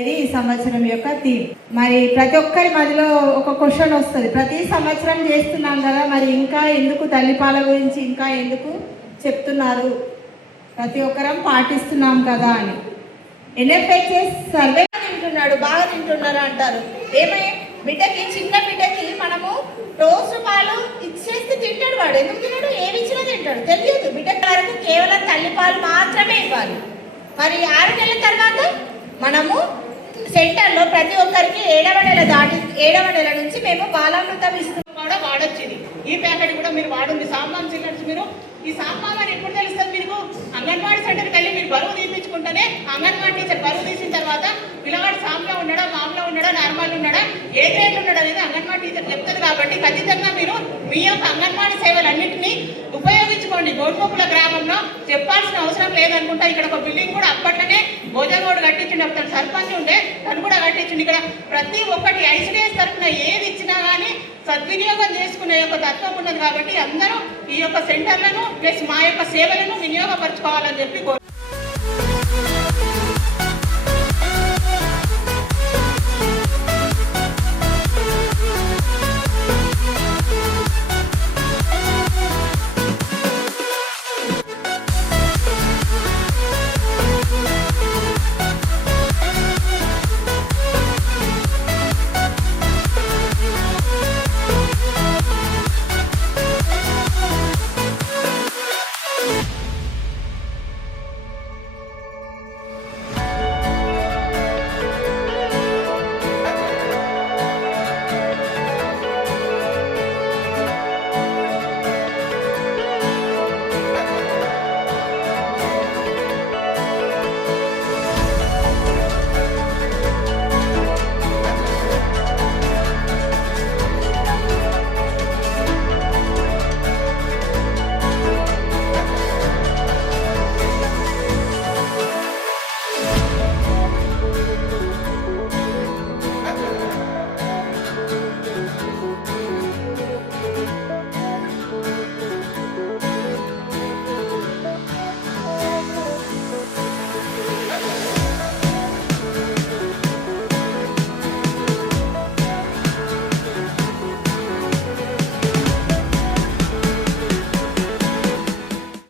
ఇది ఈ సంవత్సరం యొక్క థీమ్. మరి ప్రతి ఒక్కరి మధ్యలో ఒక క్వశ్చన్ వస్తుంది, ప్రతి సంవత్సరం చేస్తున్నాం కదా, మరి ఇంకా ఎందుకు తల్లిపాల గురించి ఇంకా ఎందుకు చెప్తున్నారు, ప్రతి ఒక్కరం పాటిస్తున్నాం కదా అని. ఎన్ఎఫ్హెచ్ఎస్ సర్వే తింటున్నాడు, బాగా తింటున్నారు అంటారు. ఏమై బిడ్డకి, చిన్న బిడ్డకి మనము రోజు పాలు ఇచ్చేస్తే తింటాడు, వాడు ఎందుకు తిన్నాడు, ఏమి ఇచ్చినా తింటాడు, తెలియదు. బిడ్డ వరకు కేవలం తల్లిపాలు మాత్రమే ఇవ్వాలి. మరి 6 నెలల తర్వాత మనము సెంటర్లో ప్రతి ఒక్కరికి 7వ నెల నుంచి మేము బాలామృతం ఇస్తున్నాం కూడా వాడచ్చు. ఈ ప్యాకెట్ కూడా మీరు వాడండి. సాంబాన్ చిల్లర్స్ మీరు ఈ సాంబాన్ ఎప్పుడు తెలుస్తుంది మీకు? అంగన్వాడీ సెంటర్కి వెళ్ళి మీరు బరువు తీపించుకుంటేనే అంగన్వాడీ టీచర్ బరువు తీసిన తర్వాత పిల్లవాడు సాంలో ఉన్నాడా, మామూలు ఉన్నాడా, నార్మల్ ఉన్నాడా, ఏ గ్రేడ్లో ఉన్నాడా అనేది అంగన్వాడీ టీచర్ చెప్తుంది. కాబట్టి ఖచ్చితంగా మీరు మీ యొక్క అంగన్వాడీ సేవలన్నింటినీ ఉపయోగించుకోండి. గోడ్మొప్పుల గ్రామంలో చెప్పాల్సిన అవసరం లేదనుకుంటా. ఇక్కడ ఒక బిల్డింగ్ కూడా అప్పట్లోనే భోజనగోడు కట్టించండి, అప్పుడు సర్పంచ్ ఉంటే తను కూడా కట్టించండి. ఇక్కడ ప్రతి ఒక్కటి ఐసిడిఎస్ తరఫున ఏది ఇచ్చినా కానీ సద్వినియోగం చేసుకునే యొక్క తత్వం ఉన్నది. కాబట్టి అందరూ ఈ యొక్క సెంటర్లను ప్లస్ మా యొక్క సేవలను వినియోగపరచుకోవాలని చెప్పి